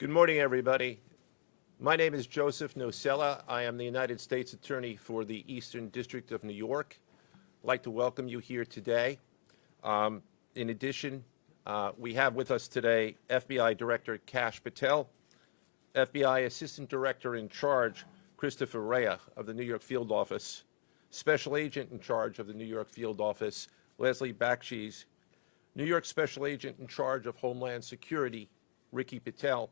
Good morning, everybody. My name is Joseph Nocella. I am the United States Attorney for the Eastern District of New York. I'd like to welcome you here today. In addition, we have with us today FBI Director Kash Patel, FBI Assistant Director in Charge Christopher Rea of the New York Field Office, Special Agent in Charge of the New York Field Office Leslie Bakshies, New York Special Agent in Charge of Homeland Security Ricky Patel,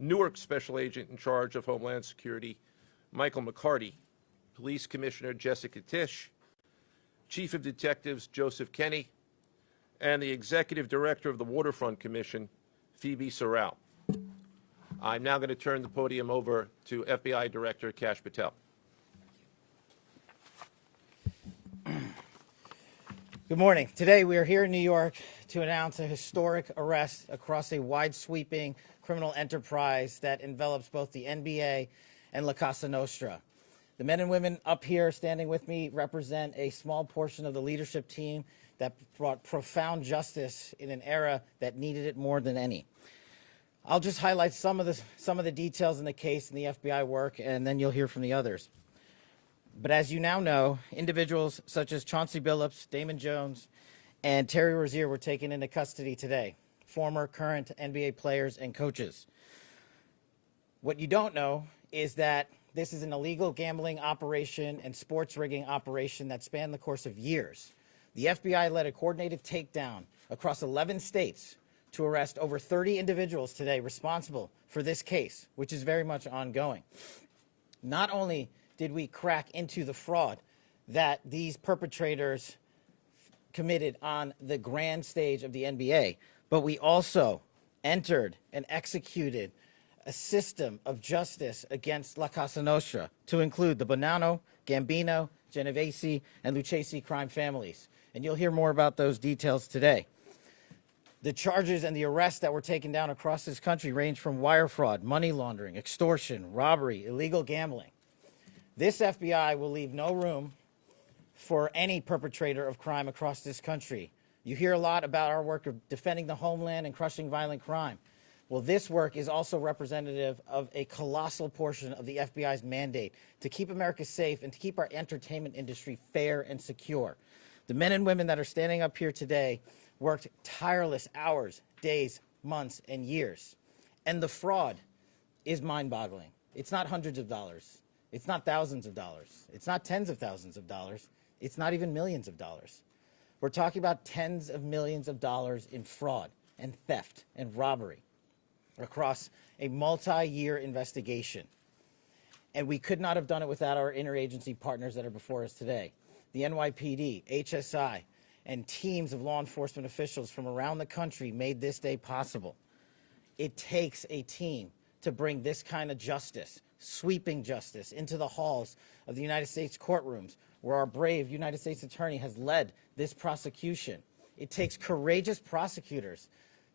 Newark Special Agent in Charge of Homeland Security Michael McCarty, Police Commissioner Jessica Tisch, Chief of Detectives Joseph Kenney, and the Executive Director of the Waterfront Commission, Phoebe Sorrell. I'm now going to turn the podium over to FBI Director Kash Patel. Good morning. Today we are here in New York to announce a historic arrest across a wide-sweeping criminal enterprise that envelops both the NBA and La Cosa Nostra. The men and women up here standing with me represent a small portion of the leadership team that brought profound justice in an era that needed it more than any. I'll just highlight some of the details in the case and the FBI work, and then you'll hear from the others. But as you now know, individuals such as Chauncey Billups, Damon Jones, and Terry Rozier were taken into custody today, former, current NBA players and coaches. What you don't know is that this is an illegal gambling operation and sports rigging operation that spanned the course of years. The FBI led a coordinated takedown across 11 states to arrest over 30 individuals today responsible for this case, which is very much ongoing. Not only did we crack into the fraud that these perpetrators committed on the grand stage of the NBA, but we also entered and executed a system of justice against La Cosa Nostra to include the Bonanno, Gambino, Genovese, and Lucchese crime families. And you'll hear more about those details today. The charges and the arrests that were taken down across this country range from wire fraud, money laundering, extortion, robbery, illegal gambling. This FBI will leave no room for any perpetrator of crime across this country. You hear a lot about our work of defending the homeland and crushing violent crime. Well, this work is also representative of a colossal portion of the FBI's mandate to keep America safe and to keep our entertainment industry fair and secure. The men and women that are standing up here today worked tireless hours, days, months, and years. And the fraud is mind-boggling. It's not hundreds of dollars. It's not thousands of dollars. It's not tens of thousands of dollars. It's not even millions of dollars. We're talking about tens of millions of dollars in fraud and theft and robbery across a multi-year investigation. And we could not have done it without our interagency partners that are before us today. The NYPD, HSI, and teams of law enforcement officials from around the country made this day possible. It takes a team to bring this kind of justice, sweeping justice, into the halls of the United States courtrooms, where our brave United States Attorney has led this prosecution. It takes courageous prosecutors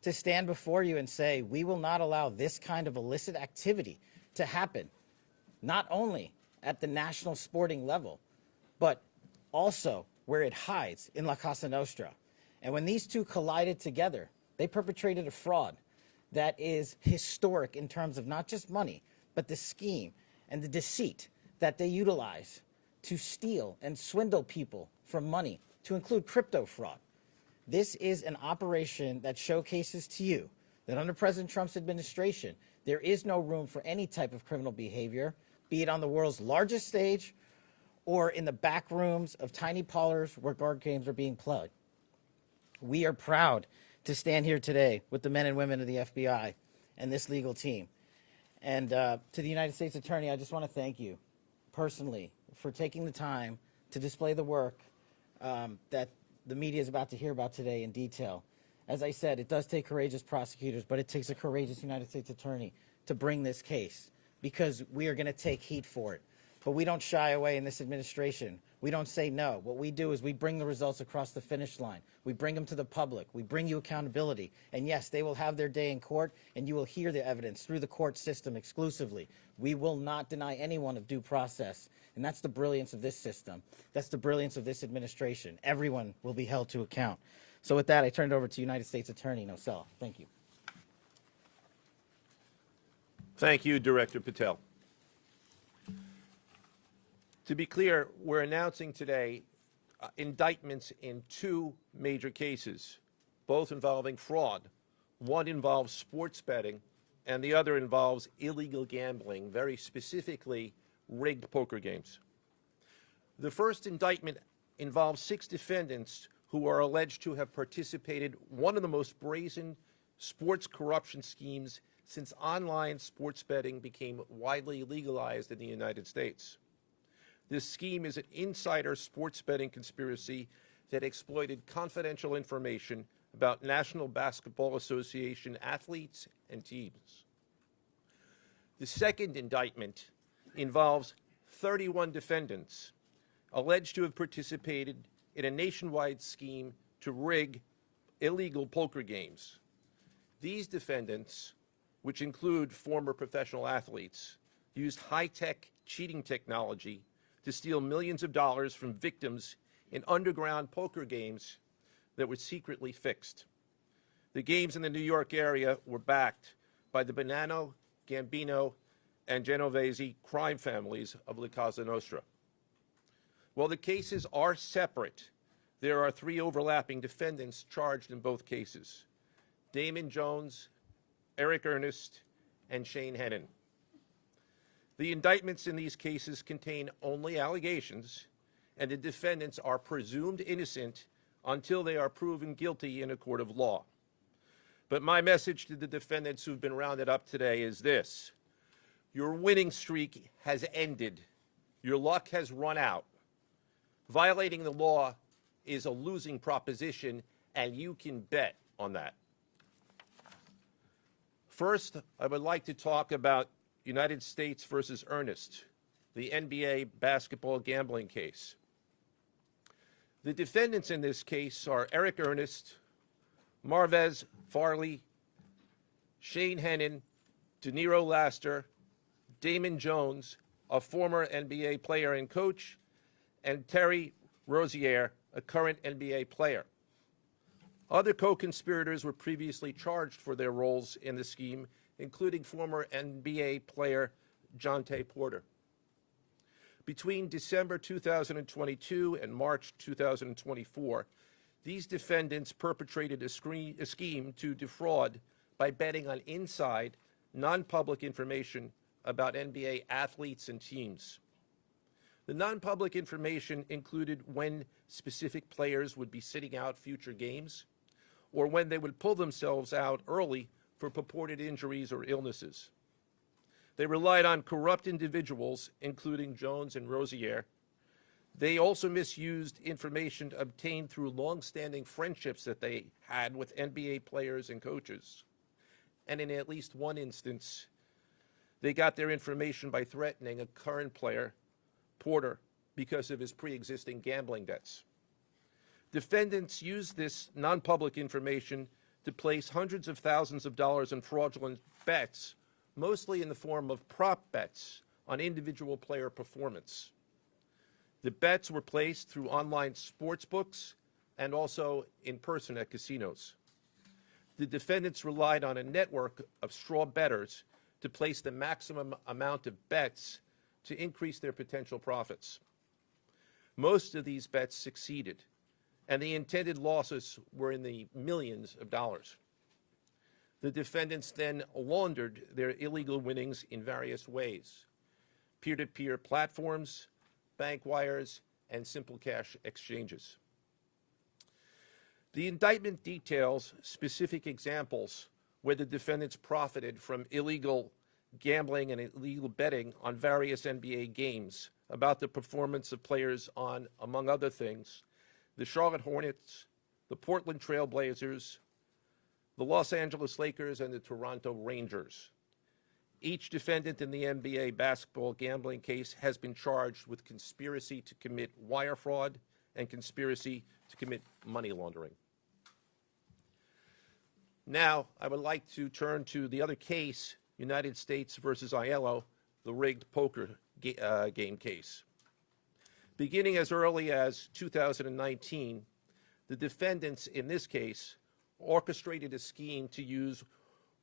to stand before you and say, we will not allow this kind of illicit activity to happen, not only at the national sporting level, but also where it hides in La Cosa Nostra. And when these two collided together, they perpetrated a fraud that is historic in terms of not just money, but the scheme and the deceit that they utilize to steal and swindle people from money, to include crypto fraud. This is an operation that showcases to you that under President Trump's administration, there is no room for any type of criminal behavior, be it on the world's largest stage or in the back rooms of tiny parlors where card games are being played. We are proud to stand here today with the men and women of the FBI and this legal team. And to the United States Attorney, I just want to thank you personally for taking the time to display the work that the media is about to hear about today in detail. As I said, it does take courageous prosecutors, but it takes a courageous United States Attorney to bring this case, because we are going to take heat for it. But we don't shy away in this administration. We don't say no. What we do is we bring the results across the finish line. We bring them to the public. We bring you accountability. And yes, they will have their day in court, and you will hear the evidence through the court system exclusively. We will not deny anyone of due process. And that's the brilliance of this system. That's the brilliance of this administration. Everyone will be held to account. So with that, I turn it over to United States Attorney Nocella. Thank you. Thank you, Director Patel. To be clear, we're announcing today indictments in two major cases, both involving fraud. One involves sports betting, and the other involves illegal gambling, very specifically rigged poker games. The first indictment involves 6 defendants who are alleged to have participated in one of the most brazen sports corruption schemes since online sports betting became widely legalized in the United States. This scheme is an insider sports betting conspiracy that exploited confidential information about National Basketball Association athletes and teams. The second indictment involves 31 defendants alleged to have participated in a nationwide scheme to rig illegal poker games. These defendants, which include former professional athletes, used high-tech cheating technology to steal millions of dollars from victims in underground poker games that were secretly fixed. The games in the New York area were backed by the Bonanno, Gambino, and Genovese crime families of La Cosa Nostra. While the cases are separate, there are 3 overlapping defendants charged in both cases: Damon Jones, Eric Ernest, and Shane Hennon. The indictments in these cases contain only allegations, and the defendants are presumed innocent until they are proven guilty in a court of law. But my message to the defendants who've been rounded up today is this: your winning streak has ended. Your luck has run out. Violating the law is a losing proposition, and you can bet on that. First, I would like to talk about United States versus Ernest, the NBA basketball gambling case. The defendants in this case are Eric Ernest, Marvez Farley, Shane Hennon, DeNiro Laster, Damon Jones, a former NBA player and coach, and Terry Rozier, a current NBA player. Other co-conspirators were previously charged for their roles in the scheme, including former NBA player Jontay Porter. Between December 2022 and March 2024, these defendants perpetrated a scheme to defraud by betting on inside, non-public information about NBA athletes and teams. The non-public information included when specific players would be sitting out future games, or when they would pull themselves out early for purported injuries or illnesses. They relied on corrupt individuals, including Jones and Rozier. They also misused information obtained through long-standing friendships that they had with NBA players and coaches. And in at least one instance, they got their information by threatening a current player, Porter, because of his pre-existing gambling debts. Defendants used this non-public information to place hundreds of thousands of dollars in fraudulent bets, mostly in the form of prop bets on individual player performance. The bets were placed through online sports books and also in person at casinos. The defendants relied on a network of straw bettors to place the maximum amount of bets to increase their potential profits. Most of these bets succeeded, and the intended losses were in the millions of dollars. The defendants then laundered their illegal winnings in various ways: peer-to-peer platforms, bank wires, and simple cash exchanges. The indictment details specific examples where the defendants profited from illegal gambling and illegal betting on various NBA games about the performance of players on, among other things, the Charlotte Hornets, the Portland Trail Blazers, the Los Angeles Lakers, and the Toronto Rangers. Each defendant in the NBA basketball gambling case has been charged with conspiracy to commit wire fraud and conspiracy to commit money laundering. Now, I would like to turn to the other case, United States versus Aiello, the rigged poker game case. Beginning as early as 2019, the defendants in this case orchestrated a scheme to use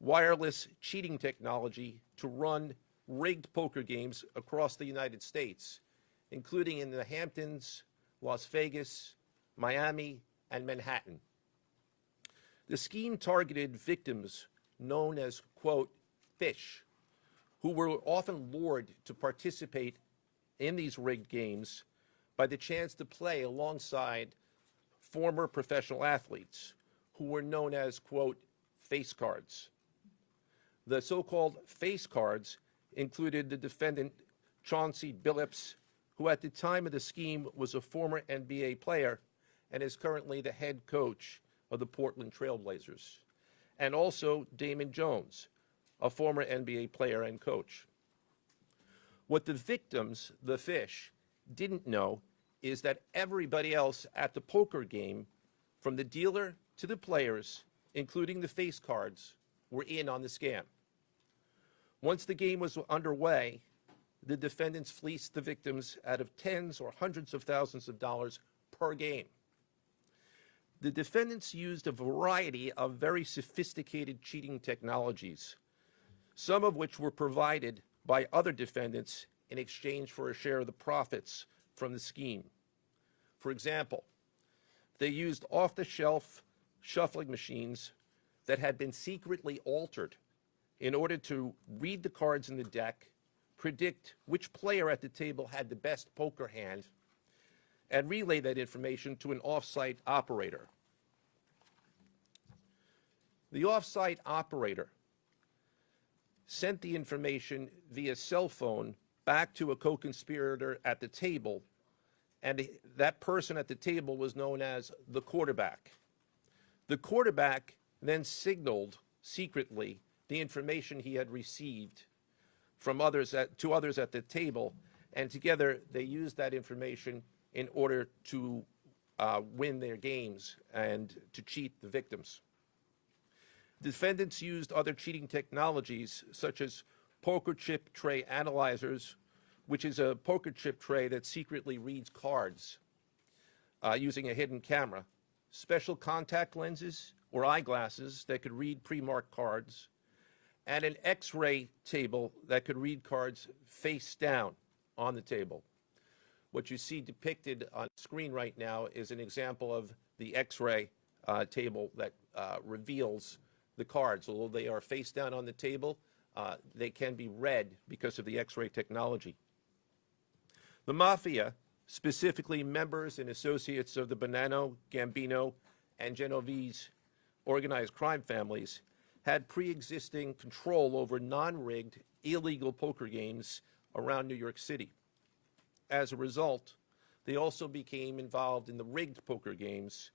wireless cheating technology to run rigged poker games across the United States, including in the Hamptons, Las Vegas, Miami, and Manhattan. The scheme targeted victims known as, quote, fish, who were often lured to participate in these rigged games by the chance to play alongside former professional athletes who were known as, quote, face cards. The so-called face cards included the defendant Chauncey Billups, who at the time of the scheme was a former NBA player and is currently the head coach of the Portland Trail Blazers, and also Damon Jones, a former NBA player and coach. What the victims, the fish, didn't know is that everybody else at the poker game, from the dealer to the players, including the face cards, were in on the scam. Once the game was underway, the defendants fleeced the victims out of tens or hundreds of thousands of dollars per game. The defendants used a variety of very sophisticated cheating technologies, some of which were provided by other defendants in exchange for a share of the profits from the scheme. For example, they used off-the-shelf shuffling machines that had been secretly altered in order to read the cards in the deck, predict which player at the table had the best poker hand, and relay that information to an off-site operator. The off-site operator sent the information via cell phone back to a co-conspirator at the table, and that person at the table was known as the quarterback. The quarterback then signaled secretly the information he had received from to others at the table, and together they used that information in order to win their games and to cheat the victims. Defendants used other cheating technologies such as poker chip tray analyzers, which is a poker chip tray that secretly reads cards using a hidden camera, special contact lenses or eyeglasses that could read pre-marked cards, and an X-ray table that could read cards face down on the table. What you see depicted on screen right now is an example of the X-ray table that reveals the cards. Although they are face down on the table, they can be read because of the X-ray technology. The Mafia, specifically members and associates of the Bonanno, Gambino, and Genovese organized crime families, had pre-existing control over non-rigged, illegal poker games around New York City. As a result, they also became involved in the rigged poker games,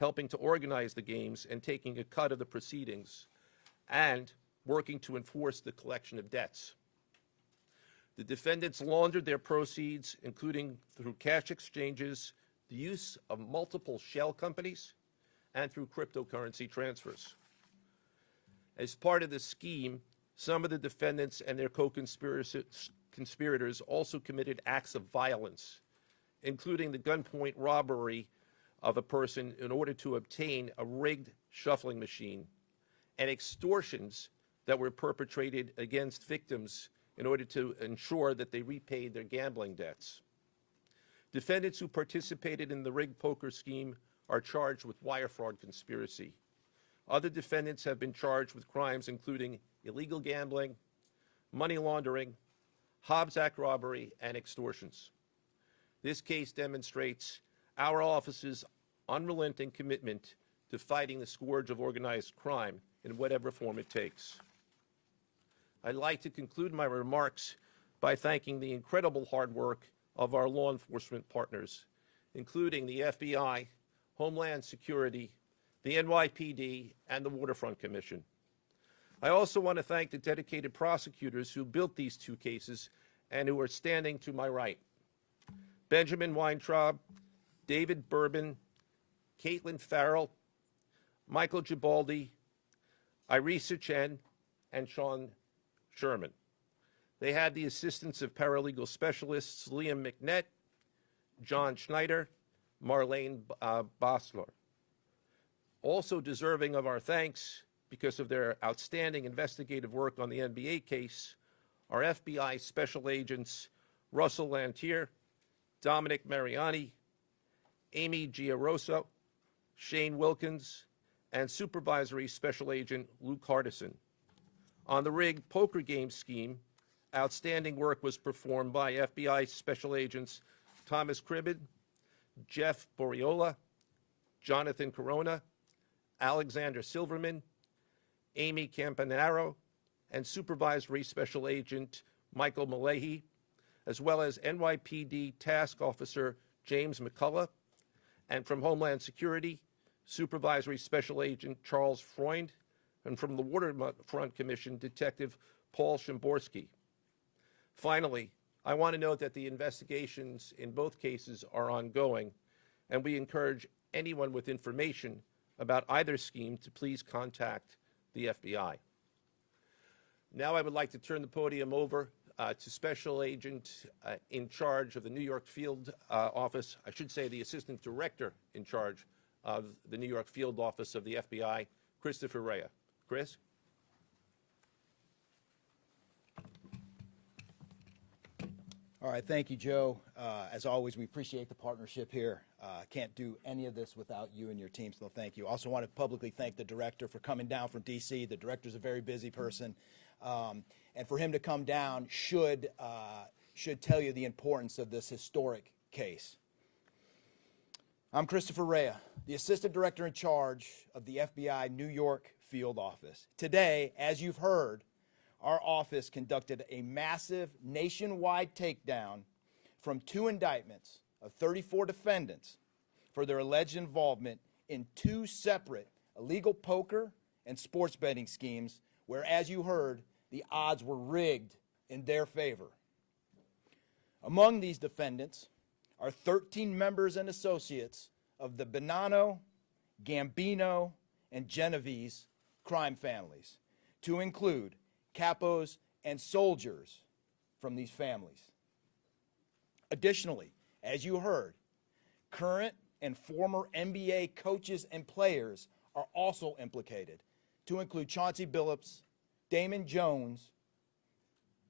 helping to organize the games and taking a cut of the proceedings, and working to enforce the collection of debts. The defendants laundered their proceeds, including through cash exchanges, the use of multiple shell companies, and through cryptocurrency transfers. As part of the scheme, some of the defendants and their co-conspirators also committed acts of violence, including the gunpoint robbery of a person in order to obtain a rigged shuffling machine, and extortions that were perpetrated against victims in order to ensure that they repaid their gambling debts. Defendants who participated in the rigged poker scheme are charged with wire fraud conspiracy. Other defendants have been charged with crimes including illegal gambling, money laundering, Hobbs Act robbery, and extortions. This case demonstrates our office's unrelenting commitment to fighting the scourge of organized crime in whatever form it takes. I'd like to conclude my remarks by thanking the incredible hard work of our law enforcement partners, including the FBI, Homeland Security, the NYPD, and the Waterfront Commission. I also want to thank the dedicated prosecutors who built these two cases and who are standing to my right. Benjamin Weintraub, David Bourbon, Caitlin Farrell, Michael Gibaldi, Irisa Chen, and Sean Sherman. They had the assistance of paralegal specialists Liam McNett, John Schneider, Marlene Bosler. Also deserving of our thanks because of their outstanding investigative work on the NBA case are FBI Special Agents Russell Lantier, Dominic Mariani, Amy Giaroso, Shane Wilkins, and Supervisory Special Agent Luke Hardison. On the rigged poker game scheme, outstanding work was performed by FBI Special Agents Thomas Cribbin, Jeff Boriola, Jonathan Corona, Alexander Silverman, Amy Campanaro, and Supervisory Special Agent Michael Malahy, as well as NYPD Task Officer James McCullough, and from Homeland Security, Supervisory Special Agent Charles Freund, and from the Waterfront Commission, Detective Paul Shimborski. Finally, I want to note that the investigations in both cases are ongoing, and we encourage anyone with information about either scheme to please contact the FBI. Now I would like to turn the podium over to Special Agent in charge of the New York Field Office, I should say the Assistant Director in charge of the New York Field Office of the FBI, Christopher Rea. Chris? All right, thank you, Joe. As always, we appreciate the partnership here. Can't do any of this without you and your team, so thank you. Also want to publicly thank the director for coming down from D.C. The director's a very busy person, and for him to come down should tell you the importance of this historic case. I'm Christopher Rea, the Assistant Director in charge of the FBI New York Field Office. Today, as you've heard, our office conducted a massive nationwide takedown from 2 indictments of 34 defendants for their alleged involvement in 2 separate illegal poker and sports betting schemes where, as you heard, the odds were rigged in their favor. Among these defendants are 13 members and associates of the Bonanno, Gambino, and Genovese crime families, to include capos and soldiers from these families. Additionally, as you heard, current and former NBA coaches and players are also implicated, to include Chauncey Billups, Damon Jones,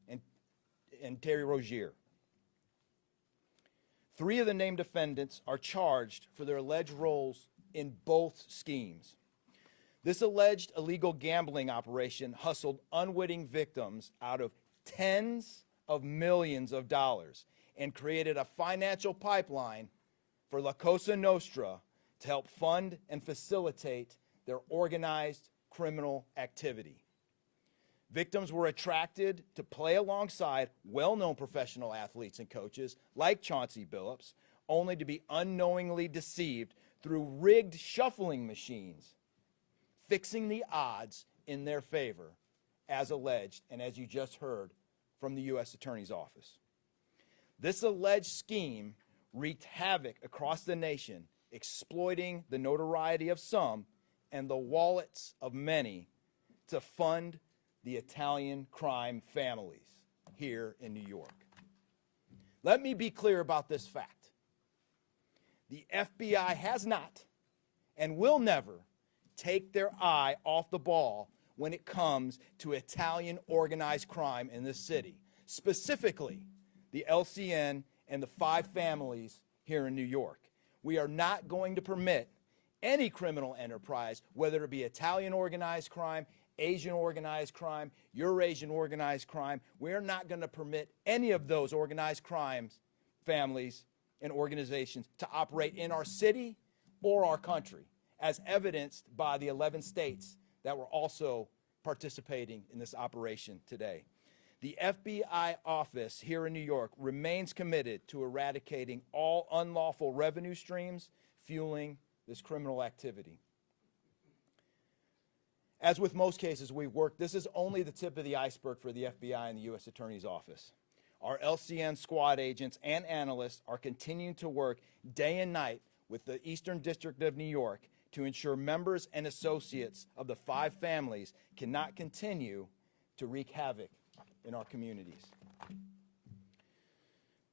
and Terry Rozier. 3 of the named defendants are charged for their alleged roles in both schemes. This alleged illegal gambling operation hustled unwitting victims out of tens of millions of dollars and created a financial pipeline for La Cosa Nostra to help fund and facilitate their organized criminal activity. Victims were attracted to play alongside well-known professional athletes and coaches like Chauncey Billups, only to be unknowingly deceived through rigged shuffling machines, fixing the odds in their favor, as alleged and as you just heard from the U.S. Attorney's Office. This alleged scheme wreaked havoc across the nation, exploiting the notoriety of some and the wallets of many to fund the Italian crime families here in New York. Let me be clear about this fact. The FBI has not and will never take their eye off the ball when it comes to Italian organized crime in this city, specifically the LCN and the 5 families here in New York. We are not going to permit any criminal enterprise, whether it be Italian organized crime, Asian organized crime, Eurasian organized crime. We're not going to permit any of those organized crimes, families, and organizations to operate in our city or our country, as evidenced by the 11 states that were also participating in this operation today. The FBI office here in New York remains committed to eradicating all unlawful revenue streams fueling this criminal activity. As with most cases we've worked, this is only the tip of the iceberg for the FBI and the U.S. Attorney's Office. Our LCN squad agents and analysts are continuing to work day and night with the Eastern District of New York to ensure members and associates of the 5 families cannot continue to wreak havoc in our communities.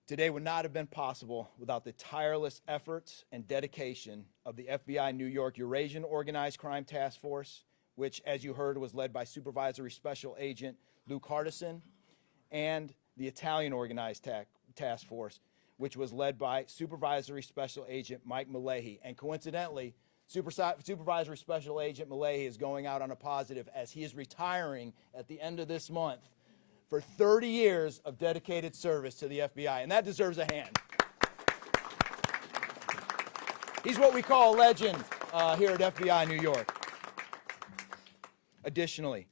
Today would not have been possible without the tireless efforts and dedication of the FBI New York Eurasian Organized Crime Task Force, which, as you heard, was led by Supervisory Special Agent Luke Hardison, and the Italian Organized Task Force, which was led by Supervisory Special Agent Mike Malahy. And coincidentally, Supervisory Special Agent Malahy is going out on a positive as he is retiring at the end of this month for 30 years of dedicated service to the FBI, and that deserves a hand. He's what we call a legend here at FBI New York. Additionally,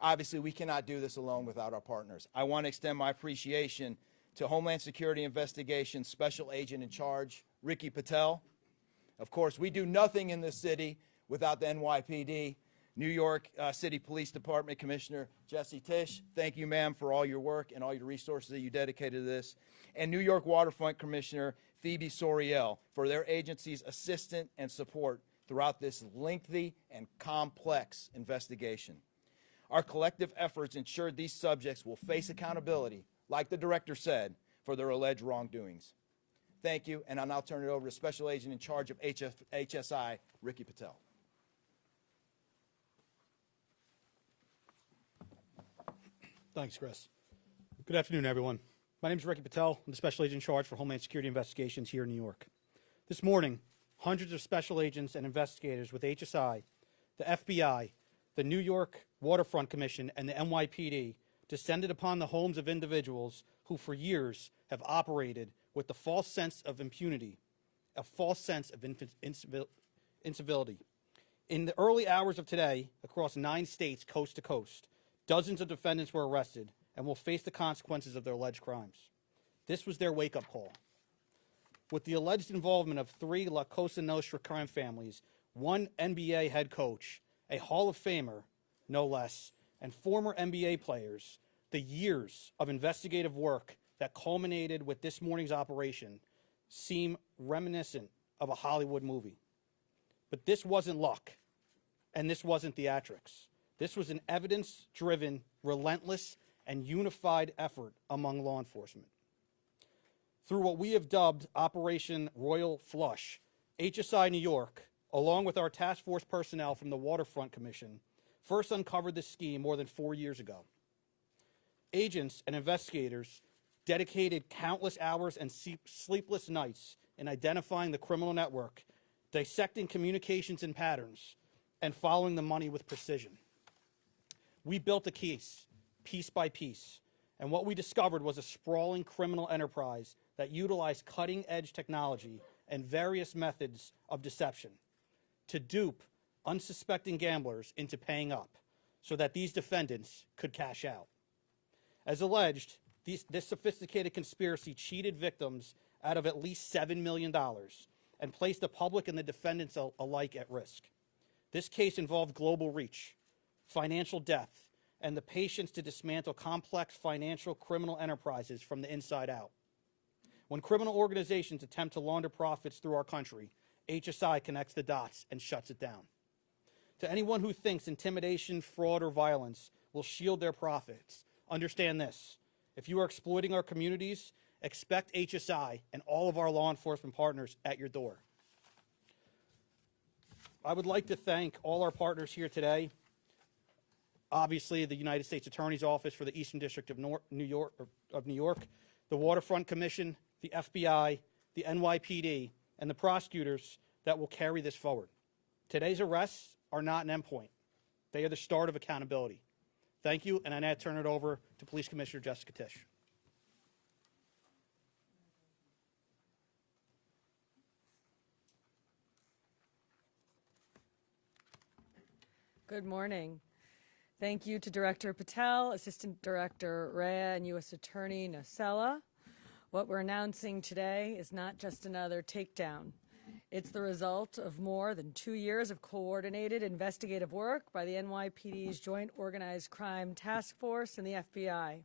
obviously, we cannot do this alone without our partners. I want to extend my appreciation to Homeland Security Investigations Special Agent in Charge, Ricky Patel. Of course, we do nothing in this city without the NYPD. New York City Police Department Commissioner Jesse Tisch, thank you, ma'am, for all your work and all your resources that you dedicated to this. And New York Waterfront Commissioner Phoebe Soriel for their agency's assistance and support throughout this lengthy and complex investigation. Our collective efforts ensured these subjects will face accountability, like the director said, for their alleged wrongdoings. Thank you, and I'll now turn it over to Special Agent in charge of HSI, Ricky Patel. Thanks, Chris. Good afternoon, everyone. My name is Ricky Patel. I'm the Special Agent in charge for Homeland Security Investigations here in New York. This morning, hundreds of special agents and investigators with HSI, the FBI, the New York Waterfront Commission, and the NYPD descended upon the homes of individuals who for years have operated with the false sense of impunity, a false sense of incivility. In the early hours of today, across 9 states, coast to coast, dozens of defendants were arrested and will face the consequences of their alleged crimes. This was their wake-up call. With the alleged involvement of 3 La Cosa Nostra crime families, 1 NBA head coach, a Hall of Famer, no less, and former NBA players, the years of investigative work that culminated with this morning's operation seem reminiscent of a Hollywood movie. But this wasn't luck, and this wasn't theatrics. This was an evidence-driven, relentless, and unified effort among law enforcement. Through what we have dubbed Operation Royal Flush, HSI New York, along with our task force personnel from the Waterfront Commission, first uncovered this scheme more than 4 years ago. Agents and investigators dedicated countless hours and sleepless nights in identifying the criminal network, dissecting communications and patterns, and following the money with precision. We built a case, piece by piece, and what we discovered was a sprawling criminal enterprise that utilized cutting-edge technology and various methods of deception to dupe unsuspecting gamblers into paying up so that these defendants could cash out. As alleged, this sophisticated conspiracy cheated victims out of at least $7 million and placed the public and the defendants alike at risk. This case involved global reach, financial depth, and the patience to dismantle complex financial criminal enterprises from the inside out. When criminal organizations attempt to launder profits through our country, HSI connects the dots and shuts it down. To anyone who thinks intimidation, fraud, or violence will shield their profits, understand this. If you are exploiting our communities, expect HSI and all of our law enforcement partners at your door. I would like to thank all our partners here today. Obviously, the United States Attorney's Office for the Eastern District of New York, the Waterfront Commission, the FBI, the NYPD, and the prosecutors that will carry this forward. Today's arrests are not an endpoint. They are the start of accountability. Thank you, and I now turn it over to Police Commissioner Jessica Tisch. Good morning. Thank you to Director Patel, Assistant Director Rea, and U.S. Attorney Nocella. What we're announcing today is not just another takedown. It's the result of more than 2 years of coordinated investigative work by the NYPD's Joint Organized Crime Task Force and the FBI.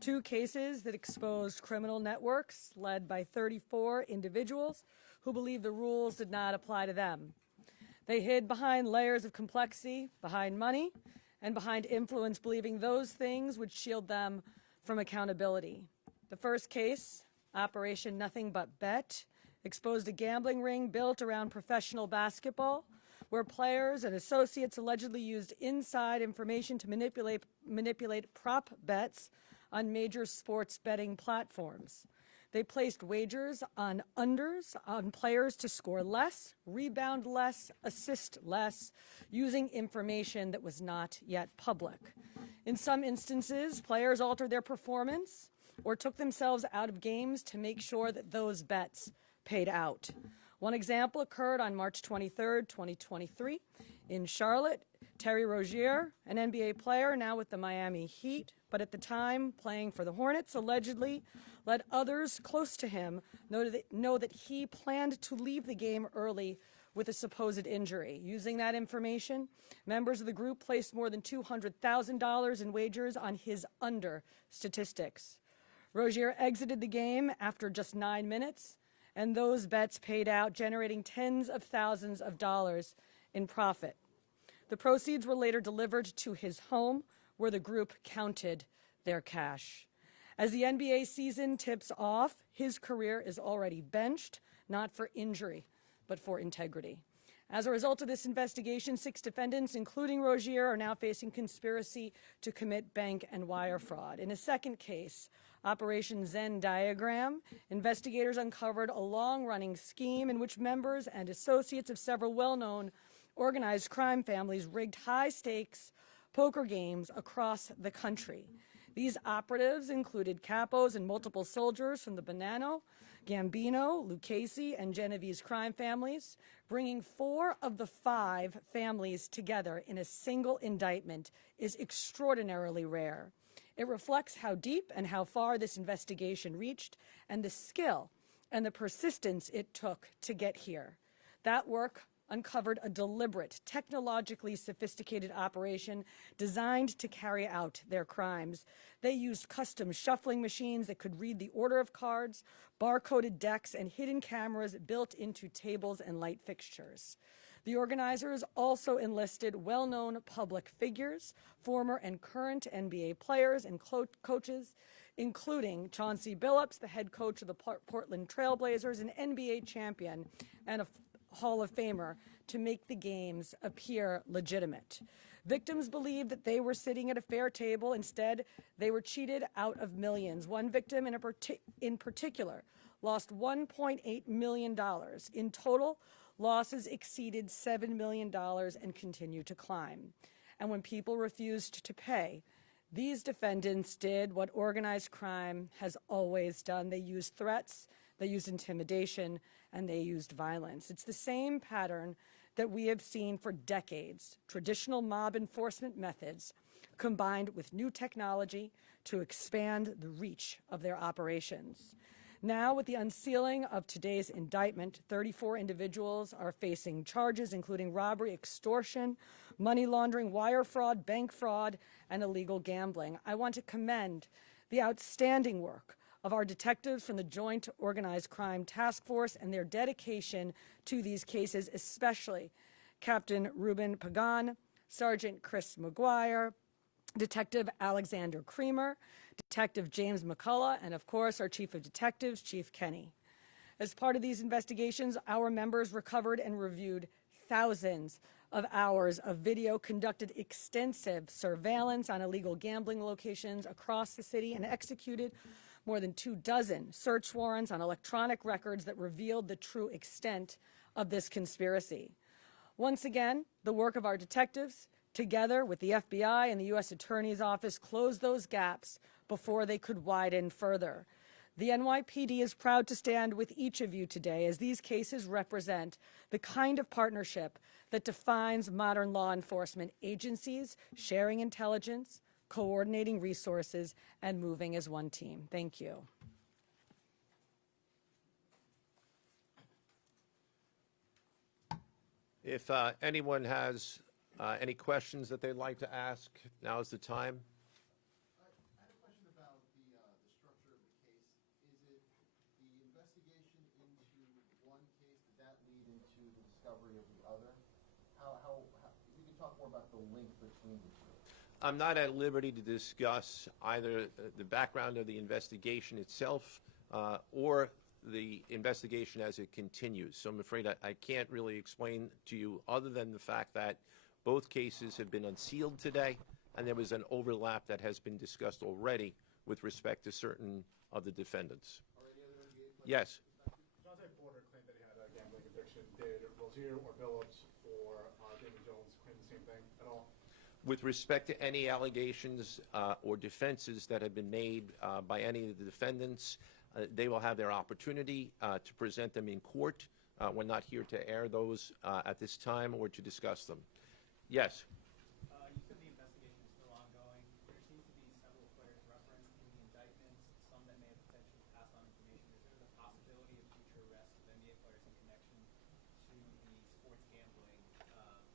2 cases that exposed criminal networks led by 34 individuals who believed the rules did not apply to them. They hid behind layers of complexity, behind money, and behind influence, believing those things would shield them from accountability. The first case, Operation Nothing But Bet, exposed a gambling ring built around professional basketball where players and associates allegedly used inside information to manipulate prop bets on major sports betting platforms. They placed wagers on unders on players to score less, rebound less, assist less, using information that was not yet public. In some instances, players altered their performance or took themselves out of games to make sure that those bets paid out. One example occurred on March 23, 2023, in Charlotte. Terry Rozier, an NBA player now with the Miami Heat, but at the time playing for the Hornets, allegedly let others close to him know that he planned to leave the game early with a supposed injury. Using that information, members of the group placed more than $200,000 in wagers on his under statistics. Rozier exited the game after just 9 minutes, and those bets paid out, generating tens of thousands of dollars in profit. The proceeds were later delivered to his home, where the group counted their cash. As the NBA season tips off, his career is already benched, not for injury, but for integrity. As a result of this investigation, 6 defendants, including Rozier, are now facing conspiracy to commit bank and wire fraud. In a second case, Operation Zen Diagram, investigators uncovered a long-running scheme in which members and associates of several well-known organized crime families rigged high-stakes poker games across the country. These operatives included capos and multiple soldiers from the Bonanno, Gambino, Lucchese, and Genovese crime families, bringing 4 of the 5 families together in a single indictment is extraordinarily rare. It reflects how deep and how far this investigation reached and the skill and the persistence it took to get here. That work uncovered a deliberate, technologically sophisticated operation designed to carry out their crimes. They used custom shuffling machines that could read the order of cards, barcoded decks, and hidden cameras built into tables and light fixtures. The organizers also enlisted well-known public figures, former and current NBA players and coaches, including Chauncey Billups, the head coach of the Portland Trail Blazers, an NBA champion and a Hall of Famer, to make the games appear legitimate. Victims believed that they were sitting at a fair table. Instead, they were cheated out of millions. One victim in particular lost $1.8 million. In total, losses exceeded $7 million and continue to climb. And when people refused to pay, these defendants did what organized crime has always done. They used threats, they used intimidation, and they used violence. It's the same pattern that we have seen for decades: traditional mob enforcement methods combined with new technology to expand the reach of their operations. Now, with the unsealing of today's indictment, 34 individuals are facing charges including robbery, extortion, money laundering, wire fraud, bank fraud, and illegal gambling. I want to commend the outstanding work of our detectives from the Joint Organized Crime Task Force and their dedication to these cases, especially Captain Ruben Pagan, Sergeant Chris McGuire, Detective Alexander Creamer, Detective James McCullough, and of course our Chief of Detectives, Chief Kenny. As part of these investigations, our members recovered and reviewed thousands of hours of video, conducted extensive surveillance on illegal gambling locations across the city, and executed more than 24 search warrants on electronic records that revealed the true extent of this conspiracy. Once again, the work of our detectives, together with the FBI and the U.S. Attorney's Office, closed those gaps before they could widen further. The NYPD is proud to stand with each of you today, as these cases represent the kind of partnership that defines modern law enforcement agencies, sharing intelligence, coordinating resources, and moving as one team. Thank you. If anyone has any questions that they'd like to ask, now is the time. I had a question about the structure of the case. Is it the investigation into one case, did that lead into the discovery of the other? If you could talk more about the link between the two. I'm not at liberty to discuss either the background of the investigation itself or the investigation as it continues. So I'm afraid I can't really explain to you other than the fact that both cases have been unsealed today, and there was an overlap that has been discussed already with respect to certain of the defendants. Yes. Jonte Porter claimed that he had a gambling addiction. Did Rozier or Billups or David Jones claim the same thing at all? With respect to any allegations or defenses that have been made by any of the defendants, they will have their opportunity to present them in court. We're not here to air those at this time or to discuss them. Yes. You said the investigation is still ongoing. There seems to be several players referenced in the indictments, some that may have potentially passed on information. Is there the possibility of future arrests of NBA players in connection to the sports gambling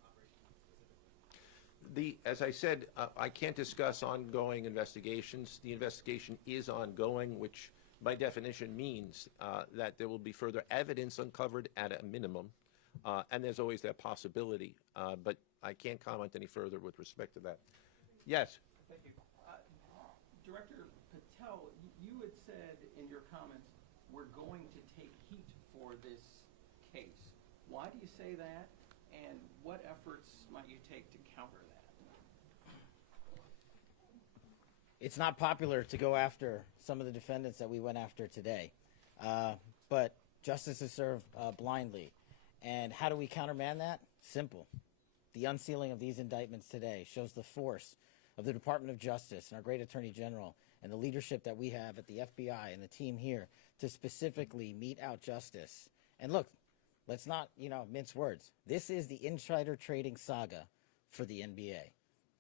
operation specifically? As I said, I can't discuss ongoing investigations. The investigation is ongoing, which by definition means that there will be further evidence uncovered at a minimum, and there's always that possibility. But I can't comment any further with respect to that. Yes. Thank you. Director Patel, you had said in your comments, we're going to take heat for this case. Why do you say that, and what efforts might you take to counter that? It's not popular to go after some of the defendants that we went after today, but justice is served blindly. And how do we countermand that? Simple. The unsealing of these indictments today shows the force of the Department of Justice and our great Attorney General and the leadership that we have at the FBI and the team here to specifically mete out justice. And look, let's not, mince words. This is the insider trading saga for the NBA.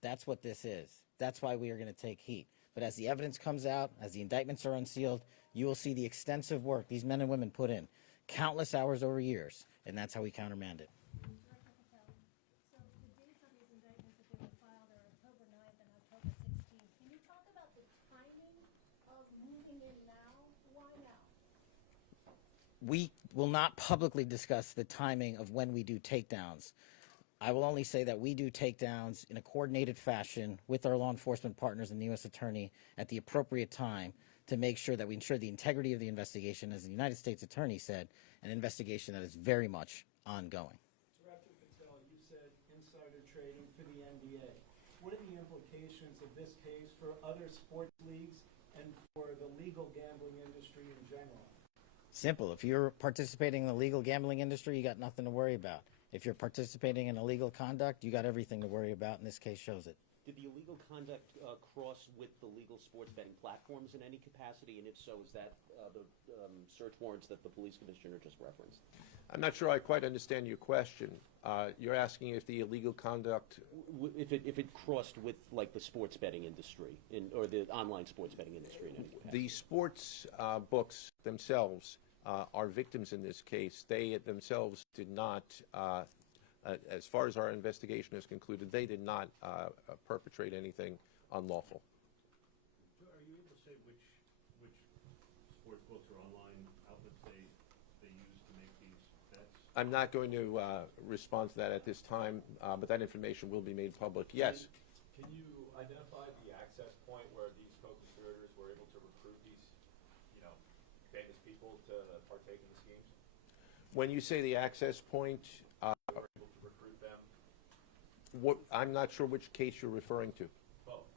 That's what this is. That's why we are going to take heat. But as the evidence comes out, as the indictments are unsealed, you will see the extensive work these men and women put in, countless hours over years, and that's how we countermand it. Director Patel, so the dates on these indictments that they were filed are October 9th and October 16th. Can you talk about the timing of moving in now? Why now? We will not publicly discuss the timing of when we do takedowns. I will only say that we do takedowns in a coordinated fashion with our law enforcement partners and the U.S. Attorney at the appropriate time to make sure that we ensure the integrity of the investigation, as the United States Attorney said, an investigation that is very much ongoing. Director Patel, you said insider trading for the NBA. What are the implications of this case for other sports leagues and for the legal gambling industry in general? Simple. If you're participating in the legal gambling industry, you got nothing to worry about. If you're participating in illegal conduct, you got everything to worry about, and this case shows it. Did the illegal conduct cross with the legal sports betting platforms in any capacity? And if so, is that the search warrants that the police commissioner just referenced? I'm not sure I quite understand your question. You're asking if the illegal conduct... If it crossed with, like, the sports betting industry, or the online sports betting industry in any way? The sports books themselves are victims in this case. They themselves did not, as far as our investigation has concluded, they did not perpetrate anything unlawful. Are you able to say which sports books or online outlets they use to make these bets? I'm not going to respond to that at this time, but that information will be made public. Yes? Can you identify the access point where these co-conspirators were able to recruit these, famous people to partake in the schemes? When you say the access point, Were able to recruit them? I'm not sure which case you're referring to. Both.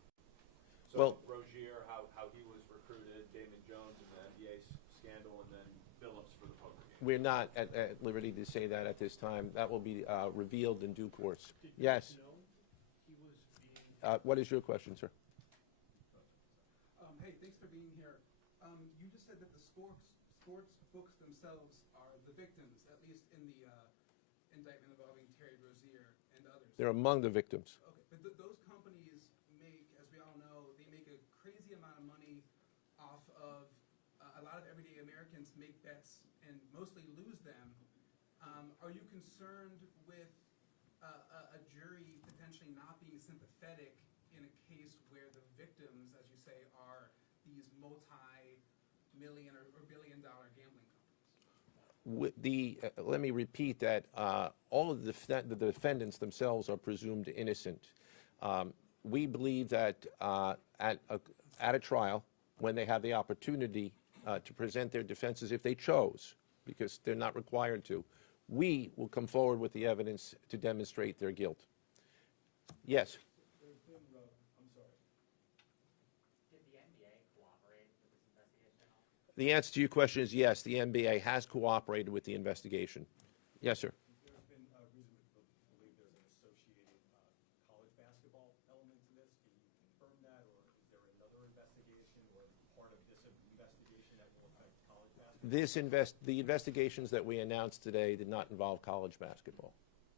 So Well, Rozier, how he was recruited, Damon Jones in the NBA scandal, and then Billups for the poker game. we're not at liberty to say that at this time. That will be revealed in due course. Yes? He was being... What is your question, sir? Hey, thanks for being here. You just said that the sports books themselves are the victims, at least in the indictment involving Terry Rozier and others. They're among the victims. Okay, but those companies make, as we all know, they make a crazy amount of money off of a lot of everyday Americans make bets and mostly lose them. Are you concerned with a jury potentially not being sympathetic in a case where the victims, as you say, are these multi-million or billion-dollar gambling companies? Let me repeat that all of the defendants themselves are presumed innocent. We believe that at a trial, when they have the opportunity to present their defenses if they chose, because they're not required to. We will come forward with the evidence to demonstrate their guilt. Yes? Did the NBA cooperate with this investigation at all? The answer to your question is yes, the NBA has cooperated with the investigation. Yes, sir. There's been reason to believe there's an associated college basketball element to this. Can you confirm that, or is there another investigation or part of this investigation that will affect college basketball? The investigations that we announced today did not involve college basketball.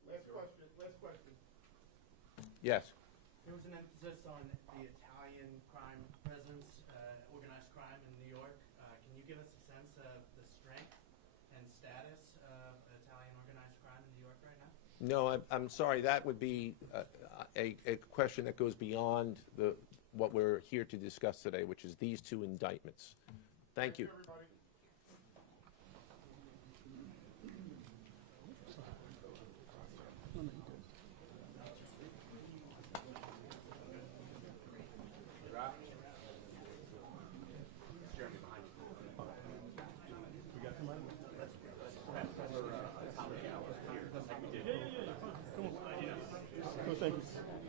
Last question, last question. Yes. There was an emphasis on the Italian crime presence, organized crime in New York. Can you give us a sense of the strength and status of Italian organized crime in New York right now? No, I'm sorry. That would be a question that goes beyond what we're here to discuss today, which is these two indictments. Thank you. Everybody. Thank you.